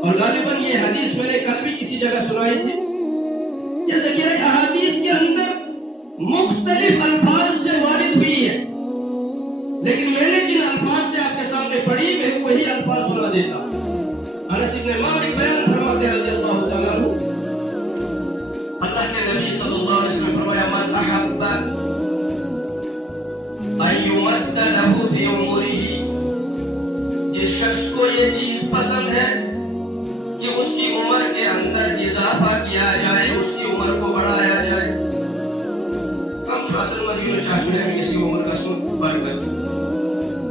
اور غالباً یہ حدیث میں نے کل بھی کسی جگہ سنائی تھی. یہ ذکر احادیث کے اندر مختلف الفاظ سے وارد ہوئی ہے، لیکن میں نے جن الفاظ سے آپ کے سامنے پڑھی میں وہی الفاظ سنا دیتا ہوں. انس بن مالک بیان فرماتے ہیں رضی اللہ تعالیٰ عنہ، اللہ کے نبی صلی اللہ علیہ وسلم نے فرمایا من احب ان یمد لہ فی عمرہ، جس شخص کو یہ چیز پسند ہے کہ اس کی عمر کے اندر اضافہ کیا جائے، اس کی عمر کو بڑھایا جائے. ہم جو اصل مدینہ چاہتے ہیں کسی عمر کا سن برکت،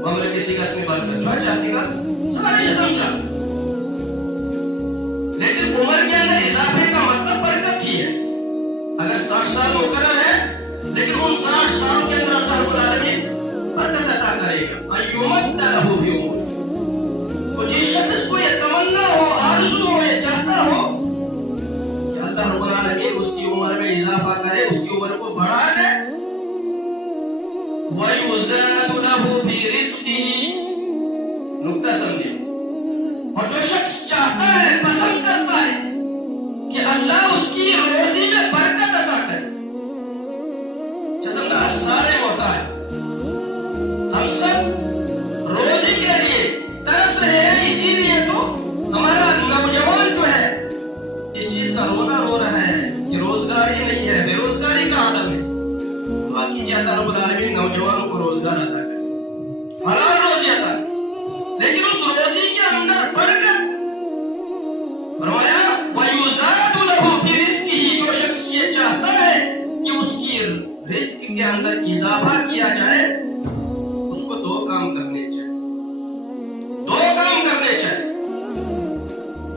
عمر کسی کا سن برکت جو چاہتے گا سارے سے سمجھا، لیکن عمر کے اندر اضافے کا مطلب برکت ہی ہے. اگر 60 سال مقرر ہے لیکن ان 60 سالوں کے اندر اللہ رب العالمین برکت عطا کرے گا. ایمد لہ فی عمرہ، تو جس شخص کو یہ تمنا ہو، آرزو ہو، یہ چاہتا ہو کہ اللہ رب العالمین اس کی عمر میں اضافہ کرے، اس کی عمر کو بڑھا دے، وَيُزَادُ لَهُ فِي رِزْقِهِ، نکتہ سمجھے. اور جو شخص چاہتا ہے، پسند کرتا ہے کہ اللہ اس کی روزی میں برکت عطا کرے. جسم سارے محتاج، ہم سب روزی کے لیے ترس رہے ہیں، اسی لیے تو ہمارا نوجوان جو ہے اس چیز کا رونا رو رہا ہے کہ روزگار ہی نہیں ہے، بے روزگاری کا عالم ہے. باقی جی اللہ رب العالمین نوجوانوں کو روزگار عطا کرے، حلال روزی عطا کرے، لیکن اس روزی کے اندر برکت. فرمایا وَيُزَادُ لَهُ فِي رِزْقِهِ، جو شخص یہ چاہتا ہے کہ اس کی رزق کے اندر اضافہ کیا جائے، اس کو دو کام کرنے چاہیے، دو کام کرنے چاہیے.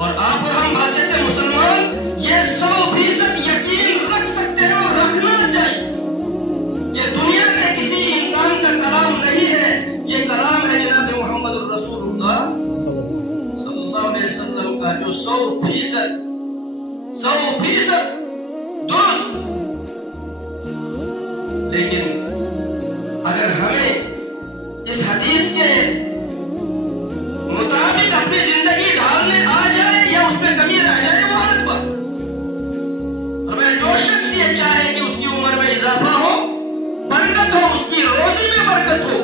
اور آپ اور ہم باسط مسلمان یہ 100% یقین رکھ سکتے ہیں اور رکھنا چاہیے. یہ دنیا کے کسی انسان کا کلام نہیں ہے، یہ کلام ہے جناب محمد الرسول اللہ صلی اللہ علیہ وسلم کا، جو 100% درست. لیکن اگر ہمیں اس حدیث کے مطابق اپنی زندگی ڈھالنے آ جائے یا اس میں کمی رہ جائے وہ الگ بات. اور میں جو شخص یہ چاہے کہ اس کی عمر میں اضافہ ہو، برکت ہو، اس کی روزی میں برکت ہو،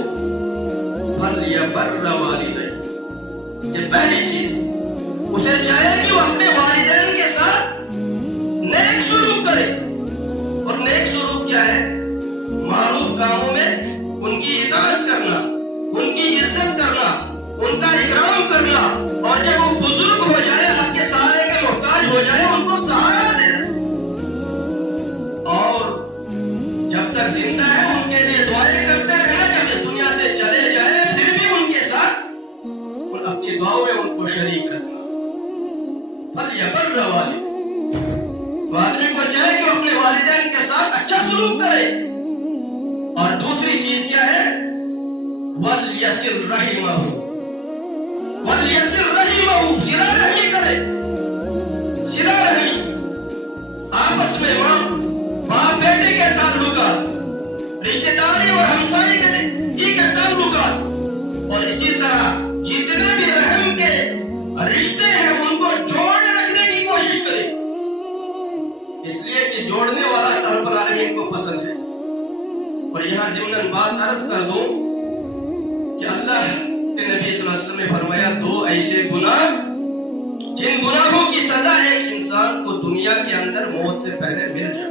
فَلْيَبَرَّ وَالِدَيْهِ، یہ پہلی چیز. اسے چاہے کہ وہ اپنے والدین کے ساتھ نیک سلوک کرے. اور نیک سلوک کیا ہے؟ معروف کاموں میں ان کی اطاعت کرنا، ان کی عزت کرنا، ان کا اکرام کرنا، اور جب وہ بزرگ ہو جائے، آپ کے سہارے کے محتاج ہو جائے، ان کو سہارا دینا. اور جب تک زندہ ہے ان کے لیے دعائیں کرتے رہنا، جب اس دنیا سے چلے جائے پھر بھی ان کے ساتھ اپنی دعاؤں میں ان کو شریک رکھنا. فَلْيَبَرَّ وَالِدَيْهِ، وہ آدمی کو چاہے کہ وہ اپنے والدین کے ساتھ اچھا سلوک کرے. اور دوسری چیز کیا ہے؟ وَلْيَصِلْ رَحِمَهُ، وَلْيَصِلْ رَحِمَهُ، صلہ رحمی کرے. صلہ رحمی آپس میں ماں باپ بیٹے کے تعلقات، رشتہ داری اور ہمسائے کے تعلقات، اور اسی طرح جتنے بھی رحم کے رشتے ہیں ان کو جوڑے رکھنے کی کوشش کرے، اس لیے کہ جوڑنے والا اللہ رب العالمین کو پسند ہے. اور یہاں ضمناً بات عرض کر دوں کہ اللہ کے نبی صلی اللہ علیہ وسلم نے فرمایا دو ایسے گناہ جن گناہوں کی سزا ایک انسان کو دنیا کے اندر موت سے پہلے مل جائے.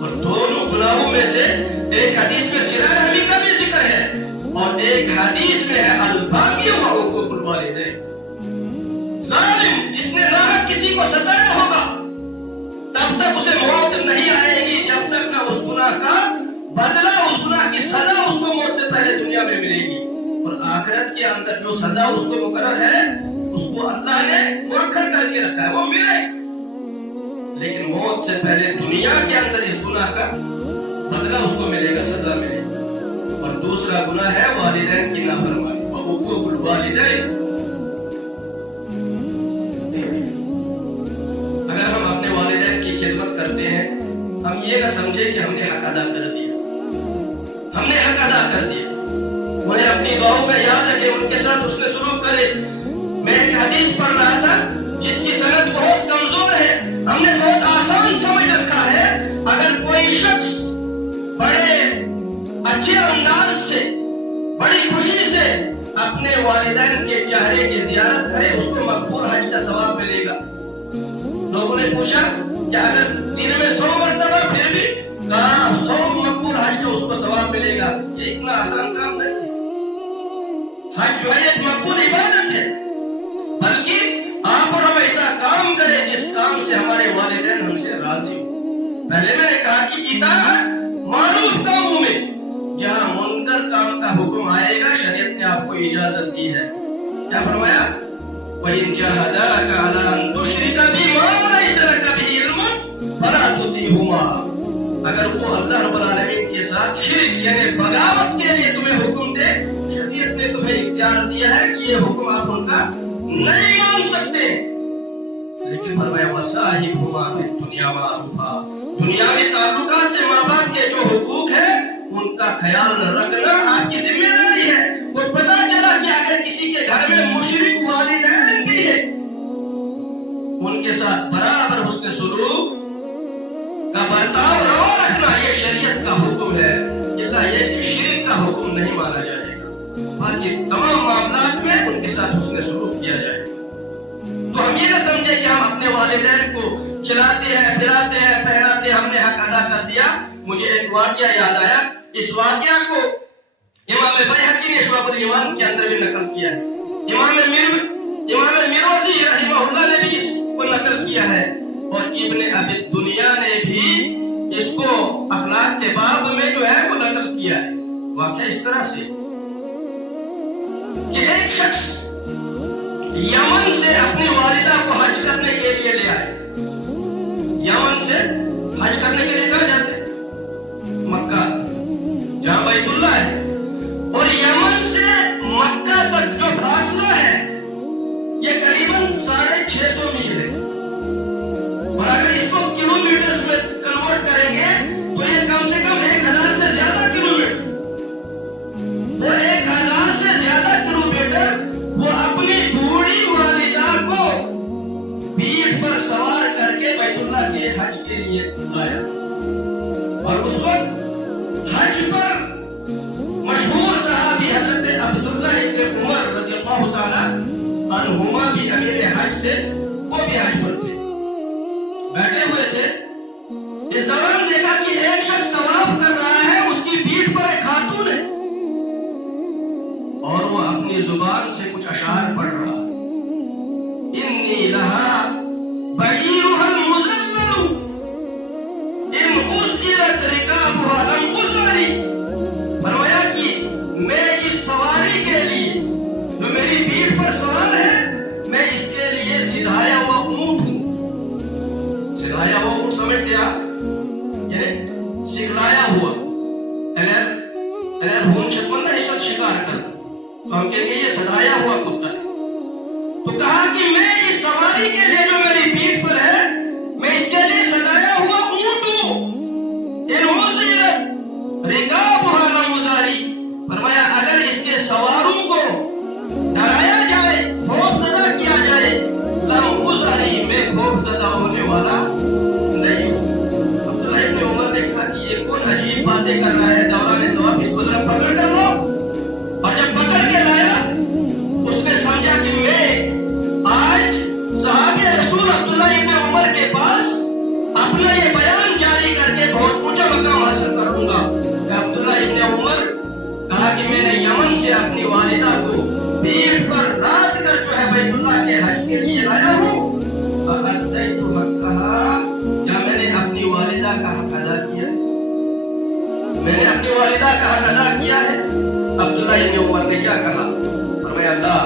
اور دونوں گناہوں میں سے ایک حدیث میں صلہ رحمی کا بھی ذکر ہے اور ایک حدیث میں ہے الباغی و حقوق الوالدین. ظالم جس نے ناحق کسی کو ستایا ہوگا تب تک اسے موت نہیں آئے گی جب تک نہ اس گناہ کا بدلہ، اس گناہ کی سزا اس کو موت سے پہلے دنیا میں ملے گی. اور آخرت کے اندر جو سزا اس کو مقرر ہے اس کو اللہ نے مؤخر کر کے رکھا ہے، وہ ملے. لیکن موت سے پہلے دنیا کے اندر اس گناہ کا بدلہ اس کو ملے گا، سزا ملے گی. اور دوسرا گناہ ہے والدین کی نافرمانی، حقوق الوالدین. اگر ہم اپنے والدین کی خدمت کرتے ہیں، ہم یہ نہ سمجھے کہ ہم نے حق ادا کر دیا، ہم نے حق ادا کر دیا. انہیں اپنی دعاؤں میں یاد رکھے، ان کے ساتھ اس نے سلوک کرے. میں ایک حدیث پڑھ رہا تھا جس کی سند بہت کمزور ہے. ہم نے بہت آسان سمجھ رکھا ہے اگر کوئی شخص بڑے اچھے انداز سے بڑی خوشی سے اپنے والدین کے چہرے کی زیارت کرے اس کو مقبول حج کا ثواب ملے گا. لوگوں نے پوچھا کہ اگر دن میں 100 مرتبہ پھر بھی کہا 100 مقبول حج کا اس کو ثواب ملے گا. یہ اتنا آسان کام نہیں. حج جو ہے ایک مقبول عبادت ہے بلکہ آپ اور ہم ایسا کام کریں جس کام سے ہمارے والدین ہم سے راضی ہو. پہلے میں نے کہا کہ اطاعت معروف کاموں میں جہاں منکر کام کا حکم آئے گا شریعت نے آپ کو اجازت دی ہے. کیا فرمایا؟ وَإِن جَاهَدَاكَ عَلَىٰ أَن تُشْرِكَ بِي مَا لَيْسَ لَكَ بِهِ عِلْمٌ فَلَا تُطِعْهُمَا. اگر وہ اللہ رب العالمین کے ساتھ شرک یعنی بغاوت کے لیے تمہیں حکم دے شریعت نے تمہیں اختیار دیا ہے کہ یہ حکم آپ ان کا نہیں مان سکتے. لیکن فرمایا وَصَاحِبْهُمَا فِي الدُّنْيَا مَعْرُوفًا. دنیاوی تعلقات سے ماں باپ کے جو حقوق ہے ان کا خیال رکھنا آپ کی ذمہ داری ہے. وہ پتا چلا کہ اگر کسی کے گھر میں مشرک والدین بھی ہے ان کے ساتھ برابر حسن سلوک کا برتاؤ روا رکھنا یہ شریعت کا حکم ہے. یہ کہ شرک کا حکم نہیں مانا جائے گا. باقی تمام معاملات میں ان کے ساتھ حسن سلوک کیا جائے گا. تو ہم یہ نہ سمجھے کہ ہم اپنے والدین کو کھلاتے ہیں پلاتے ہیں پہناتے ہم نے حق ادا کر دیا. مجھے ایک واقعہ یاد آیا. اس واقعہ کو امام بیہقی نے شعب الایمان کے اندر بھی نقل کیا ہے. امام مروزی رحمہ اللہ نے بھی اس کو نقل کیا ہے اور ابن ابی الدنیا نے بھی اس کو اخلاق کے باب میں جو ہے وہ نقل کیا ہے. واقعہ اس طرح سے کہ ایک شخص یمن سے اپنی والدہ کو حج کرنے کے لیے لے آئے. یمن سے حج کرنے کے لیے کہاں جاتے ہیں؟ مکہ جہاں بیت اللہ ہے. اور یمن سے مکہ تک جو فاصلہ ہے یہ قریباً 650 میل ہے. اور اگر اس کو کلومیٹرز میں کنورٹ کریں گے تو یہ کم سے کم 1000 سے زیادہ کلومیٹر. وہ 1000 سے زیادہ کلومیٹر وہ اپنی بوڑھی والدہ کو پیٹھ پر سوار کر کے بیت اللہ کے حج کے لیے آیا. اور اس وقت حج پر مشہور صحابی حضرت عبداللہ ابن عمر رضی اللہ تعالی عنہما بھی امیر حج تھے. وہ بھی حج پر تھے بیٹھے ہوئے تھے. اس دوران دیکھا کہ ایک شخص طواف کر رہا ہے اس کی پیٹھ پر ایک خاتون ہے اور وہ اپنی زبان سے کچھ اشعار پڑھ رہا. انی لہا بعیرها المذلل ان غزرت رکابها لم غزری. فرمایا کہ میں اس سواری کے لیے جو میری پیٹھ پر سوار ہے میں اس کے لیے سدھایا ہوا اونٹ ہوں. سدھایا ہوا اونٹ سمجھتے آپ یعنی سکھلایا ہوا. اگر ہون چسمن نہ ایسا شکار کر تو ہم کہیں گے یہ سدھایا ہوا کتا ہے. تو کہا کہ میں اس سواری کے لیے جو میری پیٹھ پر ہے میں اس کے لیے سدھایا ہوا اونٹ ہوں. ان غزرت رکابها لم غزری. فرمایا اگر اس کے سواروں کو ڈرایا جائے خوف زدہ کیا جائے لم غزری میں خوف زدہ ہونے والا نہیں ہوں. عبداللہ ابن عمر نے کہا کہ یہ کون عجیب باتیں کر رہا ہے. دوران طواف اس کو ذرا پکڑ کر لو. اور جب پکڑ کے لایا اس نے سمجھا کہ میں آج صحابی رسول عبداللہ ابن عمر کے پاس اپنا یہ بیان جاری کر کے بہت اونچا مقام حاصل کروں گا. عبداللہ ابن عمر کہا کہ میں نے یمن سے اپنی والدہ کو پیٹھ پر رات کر جو ہے بیت اللہ کے حج کے لیے لایا ہوں. فَأَدَّيْتُ حَقَّهَا. کیا میں نے اپنی والدہ کا حق ادا کیا؟ میں نے اپنی والدہ کا حق ادا کیا ہے. عبداللہ ابن عمر نے کیا کہا؟ فرمایا لا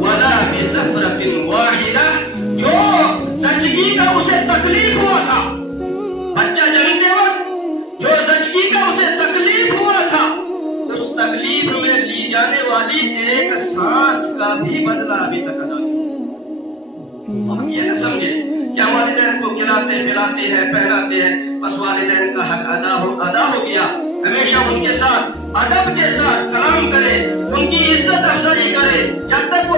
ولا بزفرۃ واحدہ. جو زچگی کا اسے تکلیف ہوا تھا بچہ جنتے وقت جو زچگی کا اسے تکلیف ہوا تھا اس تکلیف میں لی جانے والی ایک سانس کا بھی بدلہ ابھی تک ادا نہیں. ہم یہ نہ سمجھے کہ ہم والدین کو کھلاتے پلاتے ہیں پہناتے ہیں بس والدین کا حق ادا ہو گیا. ہمیشہ ان کے ساتھ ادب کے ساتھ کلام کرے ان کی عزت افزائی کرے جب تک وہ